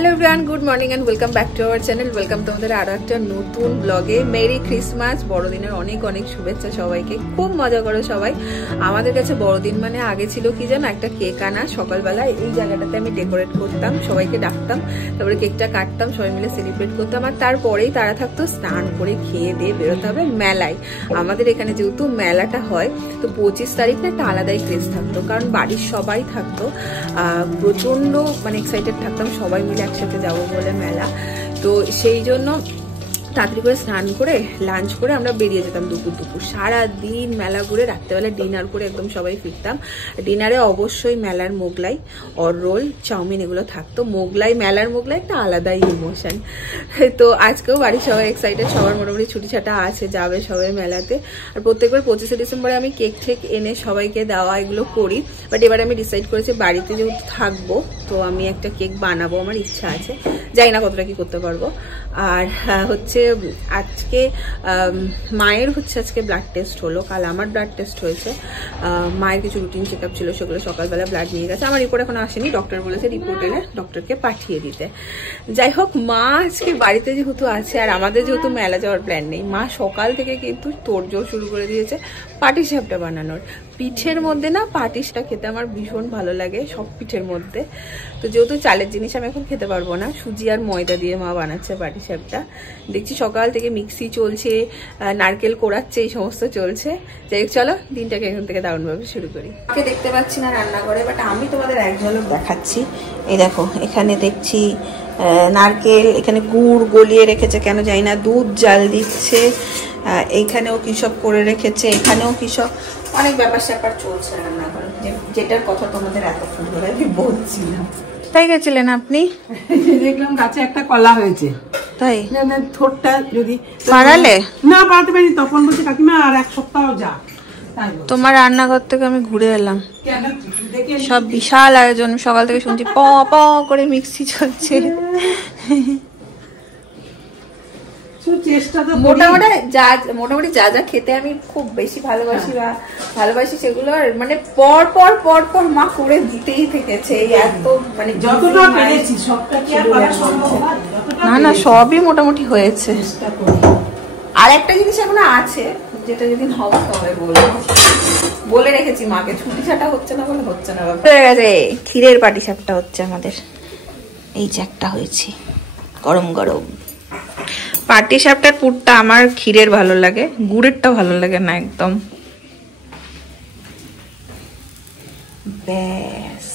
Hello everyone, good morning and welcome back to our channel. Welcome তোমাদের আরো একটা নতুন ব্লগে। মেরি ক্রিসমাস, বড়দিনের অনেক অনেক শুভেচ্ছা সবাইকে। খুব মজা করো সবাই। আমাদের কাছে বড়দিন মানে আগে ছিল কি জানো, একটা কেক আনা সকালবেলা এই জায়গাটাতে আমি ডেকোরেট করতাম, সবাইকে ডাকতাম, তারপরে কেকটা কাটতাম, সবাই মিলে সেলিব্রেট করতাম। আর তারপরেই তারা থাকতো স্নান করে খেয়ে দিয়ে বেরোতে হবে মেলায়। আমাদের এখানে যেহেতু মেলাটা হয়, তো 25 তারিখটা একটা আলাদাই ক্রেজ থাকতো, কারণ বাড়ির সবাই থাকতো। প্রচন্ড মানে এক্সাইটেড থাকতাম সবাই মিলে একসাথে যাবো বলে মেলা। তো সেই জন্য তাড়াতাড়ি করে স্নান করে লাঞ্চ করে আমরা বেরিয়ে যেতাম দুপুর সারাদিন মেলা ঘুরে রাত্রেবেলা ডিনার করে একদম সবাই ফিরতাম। ডিনারে অবশ্যই মেলার মোগলাই, অর রোল, চাউমিন এগুলো থাকতো। মেলার মোগলাই একটা আলাদাই ইমোশন। তো আজকেও বাড়ির সবাই এক্সাইটেড, সবার মোটামুটি ছুটি ছাটা আছে, যাবে সবাই মেলাতে। আর প্রত্যেকবার 25শে ডিসেম্বরে আমি কেক ঠেক এনে সবাইকে দেওয়া এগুলো করি, বাট এবার আমি ডিসাইড করেছি বাড়িতে যেহেতু থাকবো তো আমি একটা কেক বানাবো, আমার ইচ্ছা আছে, জানি না কতটা কি করতে পারবো। আর হচ্ছে আজকে মায়ের আজকে ব্লাড টেস্ট হলো, কাল আমার ব্লাড টেস্ট হয়েছে। মায়ের কিছু রুটিন চেক আপ ছিল, সেগুলো সকালবেলা ব্লাড নিয়ে গেছে। আমার রিপোর্ট এখন আসেনি, ডক্টর বলেছে রিপোর্ট এলে ডক্টরকে পাঠিয়ে দিতে। যাই হোক, মা আজকে বাড়িতে যেহেতু আছে আর আমাদের যেহেতু মেলা যাওয়ার প্ল্যান নেই, মা সকাল থেকে কিন্তু তোড়জোড় শুরু করে দিয়েছে পাটিসাপটা বানানোর। পিঠের মধ্যে না পাটিসটা খেতে আমার ভীষণ ভালো লাগে, সব পিঠের মধ্যে। তো যেহেতু চালের জিনিস আমি এখন খেতে পারবো না, সুজি আর ময়দা দিয়ে মা বানাচ্ছে পাটিসাপটা। দেখছি সকাল থেকে মিক্সি চলছে, নারকেল কোড়াচ্ছে, এই সমস্ত চলছে। যাই হোক, চলো দিনটাকে এখান থেকে দারুণভাবে শুরু করি। আমাকে দেখতে পাচ্ছি না রান্নাঘরে, বাট আমি তোমাদের এক ঝলক দেখাচ্ছি। এই দেখো, এখানে দেখছি নারকেল, এখানে গুড় গলিয়ে রেখেছে কেন জানি না, দুধ জাল দিচ্ছে, এইখানেও কি সব করে রেখেছে, এখানেও কি সব অনেক ব্যাপার স্যাপার চলছে রান্নাঘরে, যেটার কথা তোমাদের এতক্ষণ ধরে আমি বলছিলাম। তাই গেছিলেন আপনি? দেখলাম গাছে একটা কলা হয়েছে, তাই থোরটা যদি পারালে না পারতে পারি, তখন বলছে কাকিমা আর এক সপ্তাহ যা। তোমার রান্নাঘর থেকে আমি ঘুরে এলাম, সব বিশাল আয়োজন। সকাল থেকে শুনছি প প করে মিক্সি চলছে। মোটামুটি যা যা খেতে আমি খুব বেশি ভালোবাসি সেগুলো আর মানে পর পর মা করে দিতেই থেকেছে। এত মানে যতটা পেরেছি সবটা কি আর করা সম্ভব না? না সবই মোটামুটি হয়েছে। আর একটা জিনিস এখনো আছে, যেটা যেদিন হবে তবে বলে রেখেছি মাকে, ছুটি ছাটা হচ্ছে না বলে হচ্ছে না। হয়ে গেছে, ক্ষীরের পাটিসাপটা হচ্ছে আমাদের। এই যে একটা হয়েছে গরম গরম পাটিসাপটার পুরটা আমার ক্ষীরের ভালো লাগে, গুড়েরটা ভালো লাগে না একদম। ব্যাস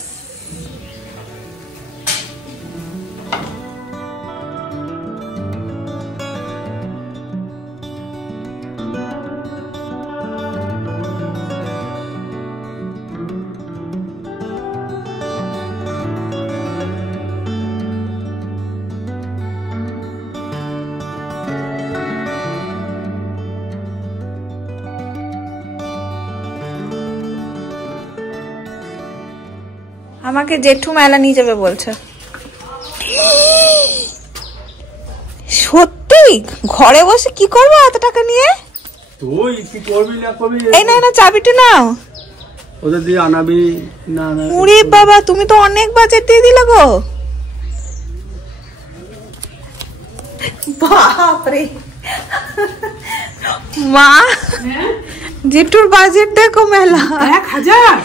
আমাকে জেঠু মেলা নিয়ে যাবে বলছে। সত্যি? ঘরে বসে কি করবো এত টাকা নিয়ে? তুই কি করবি না করবি? এই না চাবিটা নাও, ওদের দিয়ে আনাবি না। ওরে বাবা, তুমি তো অনেক বাজেট দিয়ে দিলে গো। বাপরে মা, জেঠুর বাজেট দেখো, মেলা 1000।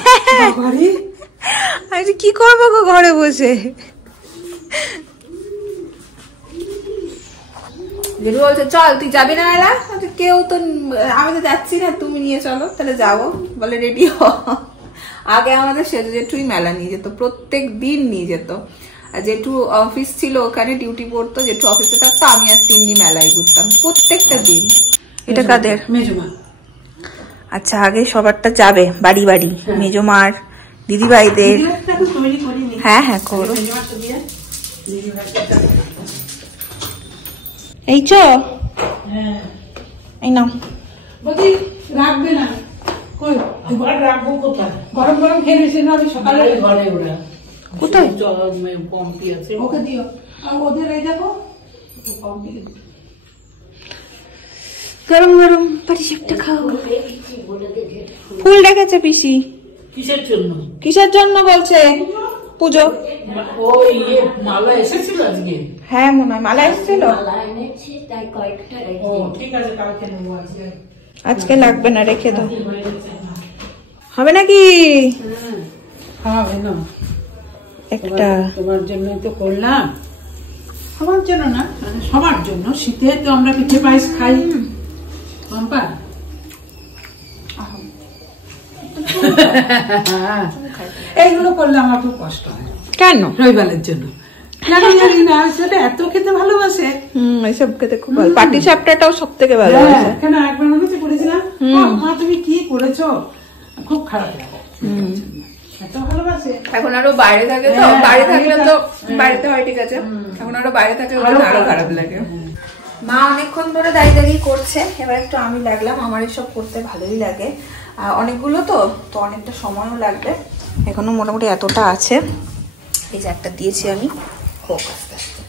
আরে কি করবো গো ঘরে বসে? জেঠু বলছে চল, তুই যাবি না মেলা? কেউ তো, আমি তো যাচ্ছি না, তুমি নিয়ে চলো। তাহলে যাবো বলে রেডি হ। আগে আমাদের সেজে জেঠুই মেলা নিয়ে যেত, প্রত্যেক দিন নিয়ে যেত। আর জেঠু অফিস ছিল, ওখানে ডিউটি পড়তো, জেঠু অফিসে থাকতো, আমি আর তিন্নি মেলায় ঘুরতাম প্রত্যেকটা দিন। এটা কাদের? মেজমা। আচ্ছা, আগে সবারটা যাবে বাড়ি বাড়ি, মেজমার, দিদি ভাইদের। হ্যাঁ করো। এই চো, এই নাও। রাখবে না, রাখবো কোথায়? গরম গরম খেয়ে নিয়েছি না আমি সকালে, ঘরে ওরা কোথায় পম্পি আছে, ওকে দিও। আর ওদের এই দেখো গরম গরম পাটিসাপটা খাও। ফুল রেখেছে পিসি। কিসের জন্য? কিসের জন্য বলছে? পুজো। ওই মালা এসেছিল আজকে? হ্যাঁ মনে হয় মালা এসেছিল। ঠিক আছে, কালকে নেবো। আজকে লাগবে না, রেখে দাও। হবে নাকি? হবে না, একটা তোমার জন্যই তো করলাম। আমার জন্য না, মানে সবার জন্য। শীতে তো আমরা পিঠে পায়েস খাই। এইগুলো করলে আমার খুব কষ্ট হয়। কেন? রবিবারের জন্য জানি না, সেটা এত খেতে ভালোবাসে। এইসব খেতে খুব ভালো। পাটি সাপটাটাও সব থেকে ভালো। কেন একবার মনে হচ্ছে করেছিলাম, মা তুমি কি করেছো, খুব খারাপ লাগে। এত ভালোবাসে। এখন আরো বাইরে থাকে তো, বাইরে থাকলে তো বাড়িতে হয় ঠিক আছে, এখন আরো বাইরে থাকলে আরো খারাপ লাগে। মা অনেকক্ষণ ধরে দাঁড়িয়ে দাঁড়িয়ে করছে, এবার একটু আমি লাগলাম। আমার এসব করতে ভালোই লাগে, অনেকগুলো তো অনেকটা সময়ও লাগবে। এখনো মোটামুটি এতটা আছে। এই যে একটা দিয়েছি আমি, হোক আস্তে আস্তে।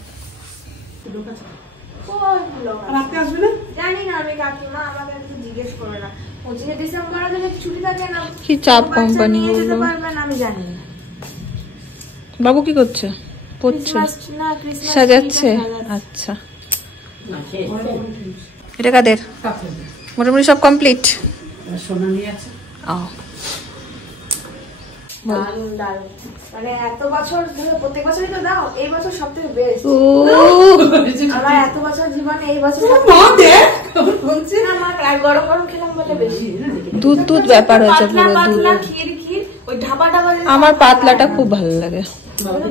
রাতে আসবে না? জানি না, আমি কাকিমা আমাকে একটু জিজ্ঞেস করে না। 25 ডিসেম্বর ছুটি থাকে না, কি চাপ কোম্পানি যেতে পারবেন আমি জানি না। বাবু কি করছে? পড়ছে, সাজাচ্ছে। আচ্ছা, এটা কাদের? মোটামুটি সব কমপ্লিট। সোনা নিয়ে আছে। দারুণ দারুণ, মানে এত বছর ধরে প্রত্যেক বছরই তো দাও, এই বছর সব থেকে বেস্ট। আমার এত বছর জীবনে এই বছর গরম গরম খেলাম বলে বেশি দুধ দুধ ব্যাপার হয়েছে পুরো। পাতলা ক্ষীর ক্ষীর, ওই ঢাবা ঢাবা। আমার পাতলাটা খুব ভালো লাগে।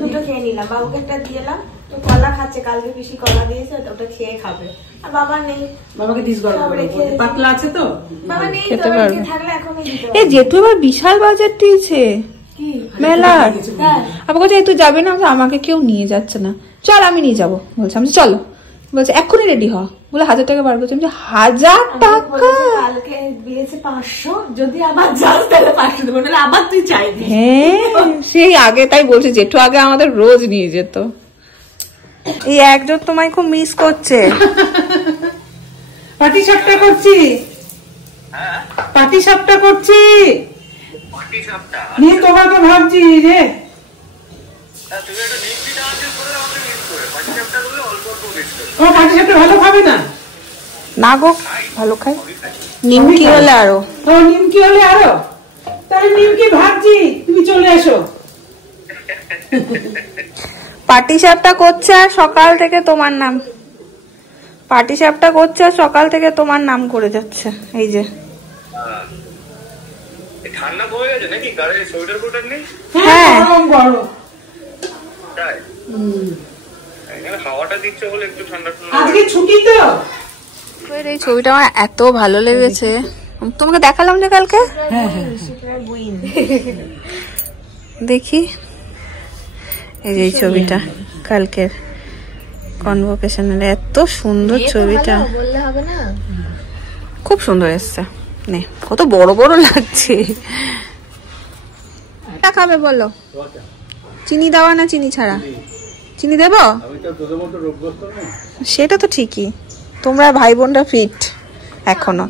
দুটো খেয়ে নিলাম, বাবুকে একটা দিয়েলাম। তো কলা খাচ্ছে, কালকে পিসি কলা দিয়েছে, ওটা খেয়ে খাবে। আর বাবা নেই, বাবাকে দিস গরম করে, পাতলা আছে তো বাবা নেই তো, থাকলে এখনই দিতে। এই জেঠু এবার বিশাল বাজার দিয়েছে মেলার। আবার বলছে তুই যাবি না, আমাকে কেউ নিয়ে যাচ্ছে না, চল আমি নিয়ে যাবো। বলছে আমি চলো, বলছে এক্ষুনি রেডি হ, বলে 1000 টাকা বার করছে। 1000 টাকা? কালকে দিয়েছে 500, যদি আবার যাস তাহলে 500 দেবো, নাহলে আবার তুই চাইবি। হ্যাঁ সেই আগে, তাই বলছে জেঠু আগে আমাদের রোজ নিয়ে যেত। এই একজন তোমায় খুব মিস করছে। পাটি সাপটা করছি, পাটি সাপটা করছি, নিয়ে তোমাকে ভাবছি রে। পাটি সাপটা ভালো খাবে না? না গো, ভালো খাই। নিমকি হলে আরো। নিমকি হলে আরো? তাহলে নিমকি ভাবছি, তুমি চলে এসো। পাটি সাপটা করছে আর সকাল থেকে তোমার নাম, পাটি সাপটা করছে আর সকাল থেকে তোমার নাম করে যাচ্ছে। এই যে ঠান্ডা পড়ে গেছে নাকি? গায়ে সোয়েটার কোটার নেই? হ্যাঁ গরম গরম। তাই এখানে হাওয়াটা দিচ্ছে বলে একটু ঠান্ডা ঠান্ডা। আজকে ছুটি তো। এই ছবিটা আমার এত ভালো লেগেছে, তোমাকে দেখালাম যে কালকে। দেখি এই যে ছবিটা কালকের কনভোকেশনের, এত সুন্দর ছবিটা, খুব সুন্দর এসছে। নে কত বড় বড় লাগছে। খাবে বলো? চিনি দেওয়া না চিনি ছাড়া? চিনি দেবো? সেটা তো ঠিকই, তোমরা ভাই বোনরা ফিট এখনো,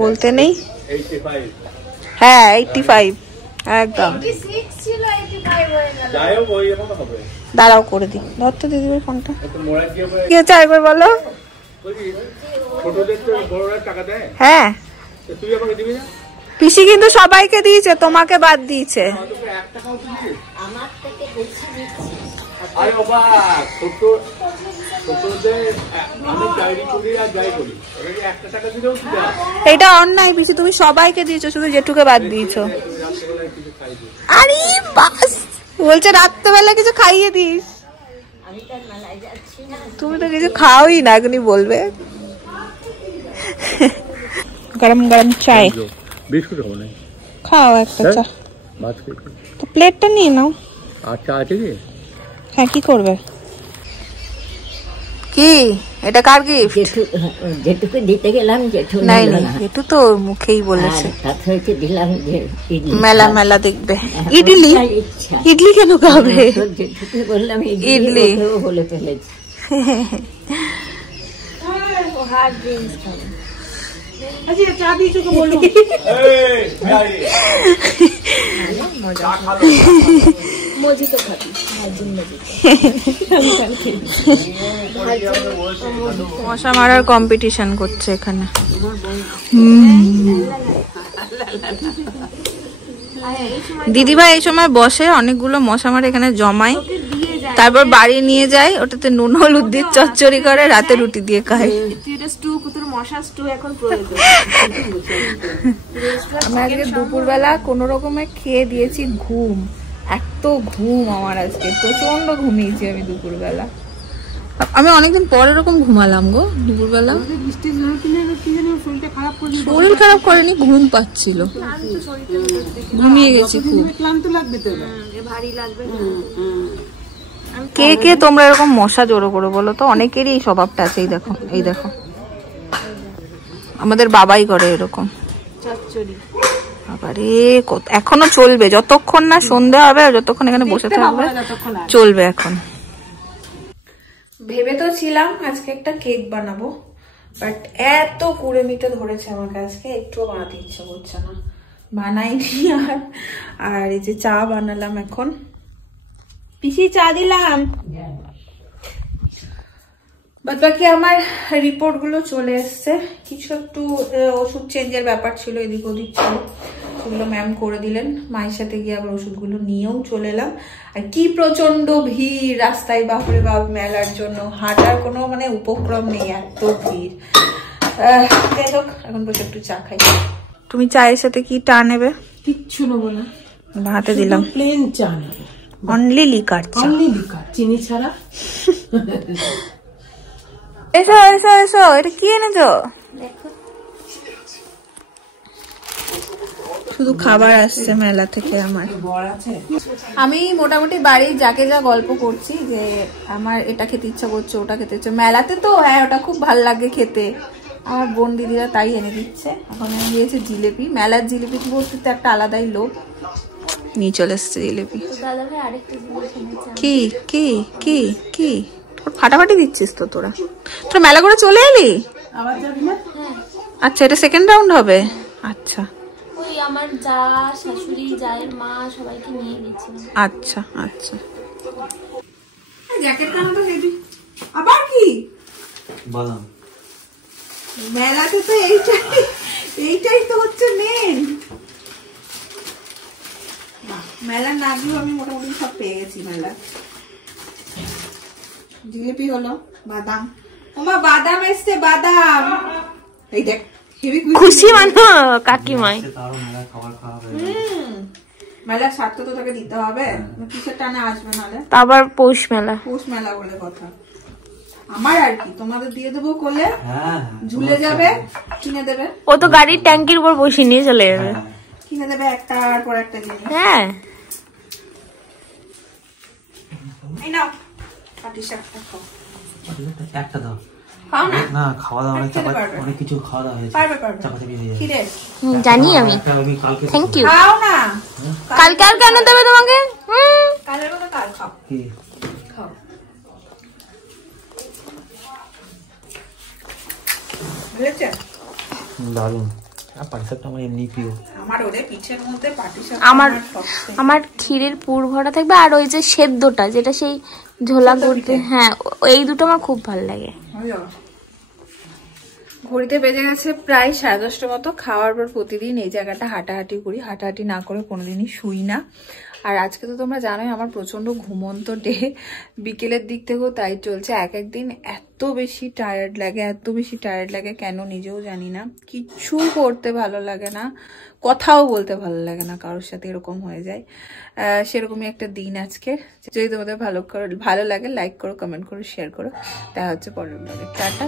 বলতে নেই। হ্যাঁ 85 একদম। দাঁড়াও করে দি, ধর তো দিদিভাই ফোনটা। কি হচ্ছে একবার বলো। হ্যাঁ পিসি কিন্তু সবাইকে দিয়েছে, তোমাকে বাদ দিয়েছে। এটা অন্যায় পিসি, তুমি সবাইকে দিয়েছো, শুধু জেঠুকে বাদ দিয়েছো। আরে বাস, বলছে রাত্রেবেলা কিছু খাইয়ে দিস। তুমি তো কিছু খাওই না, এখনই বলবে। গরম গরম চাই, বিস্কুট হবে না? খাও একটা চা, তো প্লেটটা নিয়ে নাও। আচ্ছা আছে কি? হ্যাঁ কি করবে? কি এটা কার গিফট? জেঠুকে দিতে গেলাম, জেঠু নাই নাই, জেঠু তো মুখেই বলেছে। তাতে দিলাম যে মেলা মেলা দেখবে। ইডলি? ইডলি কেন খাবে? জেঠুকে বললাম ইডলি বলে ফেলেছি। চা দিয়েছো তো বললো। মজিতো খাবি, ভার্জিন মজিতো। মশা মারার কম্পিটিশন করছে এখানে। দিদিভাই এই সময় বসে অনেকগুলো মশা মারে এখানে জমায়, তারপর বাড়ি নিয়ে যায়, ওটাতে নুন হলুদ দিয়ে চচ্চড়ি করে, রাতে রুটি দিয়ে খায়। আমি আজকে দুপুরবেলা কোন রকমে খেয়ে দিয়েছি ঘুম, এত ঘুম আমার আজকে, প্রচন্ড ঘুমিয়েছি আমি দুপুরবেলা। আমি অনেকদিন পর এরকম ঘুমালাম গো দুপুরবেলা। শরীর খারাপ করেনি, ঘুম পাচ্ছিল, ঘুমিয়ে গেছি খুব। কে কে তোমরা এরকম মশা জড়ো করো বলো তো? অনেকেরই এই স্বভাবটা আছে। এই দেখো, এই দেখো, আমাদের বাবাই করে এরকম। আরে এখনো চলবে, যতক্ষণ না সন্ধ্যা হবে, যতক্ষণ এখানে বসে থাকবে চলবে। এখন ভেবে তো ছিলাম আজকে একটা কেক বানাবো, বাট এত কুড়েমিতে ধরেছে আমাকে আজকে, একটুও বানাতে ইচ্ছা করছে না, বানাইনি। আর এই যে চা বানালাম এখন, পিসি চা দিলাম। বাদ বাকি আমার রিপোর্ট গুলো চলে এসছে, কিছু একটু ওষুধ চেঞ্জের ব্যাপার ছিল, এদিক ওদিক ছিল, সেগুলো ম্যাম করে দিলেন। মায়ের সাথে গিয়ে আবার ওষুধগুলো নিয়েও চলে এলাম। আর কি প্রচন্ড ভিড় রাস্তায়, বাপরে বাপ, মেলার জন্য হাঁটার কোনো মানে উপক্রম নেই, এত ভিড়। যাই হোক, এখন বসে একটু চা খাই। তুমি চায়ের সাথে কি চা নেবে? কিচ্ছু নেবো না, হাতে দিলাম, প্লেন চা নেবো, অনলি লিকার চা, অনলি লিকার, চিনি ছাড়া। এসো এসো এসো, এটা কি এনেছো? শুধু খাবার আসছে মেলা থেকে আমার। আমি মোটামুটি বাড়ির যাকে যা গল্প করছি যে আমার এটা খেতে ইচ্ছা করছে, ওটা খেতে ইচ্ছা, মেলাতে তো হ্যাঁ ওটা খুব ভাল লাগে খেতে, আমার বোন দিদিরা তাই এনে দিচ্ছে। এখন এনে দিয়েছে জিলেপি, মেলার জিলেপি ভর্তিতে একটা আলাদাই লোভ। নিয়ে চলে এসছে জিলেপি। কি কি কি কি ফাটাফাটি দিচ্ছিস তো তোরা? তোরা মেলা করে চলে এলি? আবার যাবি না? আচ্ছা, এটা সেকেন্ড রাউন্ড হবে। আচ্ছা, ওই আমার যা, শাশুড়ি, জায়ের মা সবাইকে নিয়ে গেছিলাম। আচ্ছা আচ্ছা। জ্যাকেট কানা তো হেভি। আবার কি বাদাম মেলাতে তো এইটাই তো হচ্ছে মেন। মেলার নাচগুলো আমি মোটামুটি সব পেয়ে গেছি। মেলা জিলিপি হলো, বাদাম, ওমা বাদাম এসছে, বাদাম। এই দেখ, হেভি খুশি মানো কাকিমাই। মেলার স্বার্থ তো তোকে দিতে হবে, কিসের টানে আসবে নালে? আবার পৌষ মেলা, পৌষ মেলা বলে কথা। আমার আর কি, তোমাদের দিয়ে দেবো কোলে, ঝুলে যাবে, কিনে দেবে। ও তো গাড়ির ট্যাঙ্কির উপর বসে নিয়ে চলে যাবে, কিনে দেবে একটার পর একটা জিনিস। হ্যাঁ, এই নাও পাটিসাপটা খাও। একটা দাও, খাও না? না খাওয়া দাওয়া অনেক কিছু খাওয়া দাওয়া হয়েছে, চাপাচাপি হয়ে কি রে? জানি আমি। Thank you. খাও না, কালকে আর কেন দেবে তোমাকে? কালের কথা কাল খাও। কি খাও, বুঝেছে? দারুন। পাটিসাপটা আমার এমনি প্রিয়। আমার ওরে পিঠের মধ্যে পাটিসাপটা আমার ক্ষীরের পুর ভরা থাকবে, আর ওই যে সেদ্ধটা যেটা সেই ঝোলা করতে, হ্যাঁ এই দুটো আমার খুব ভালো লাগে। ঘড়িতে বেজে গেছে প্রায় 10:30 মতো। খাওয়ার পর প্রতিদিন এই জায়গাটা হাঁটাহাঁটি করি, হাঁটাহাঁটি না করে কোনোদিনই শুই না। আর আজকে তো তোমরা জানোই আমার প্রচন্ড ঘুমন্ত ডে, বিকেলের দিক থেকেও তাই চলছে। এক একদিন এত বেশি টায়ার্ড লাগে কেন নিজেও জানি না, কিচ্ছু করতে ভালো লাগে না, কথাও বলতে ভালো লাগে না কারোর সাথে, এরকম হয়ে যায়। সেরকমই একটা দিন আজকে। যদি তোমাদের ভালো লাগে লাইক করো, কমেন্ট করো, শেয়ার করো। দেখা হচ্ছে পরের ব্লগে। টাটা।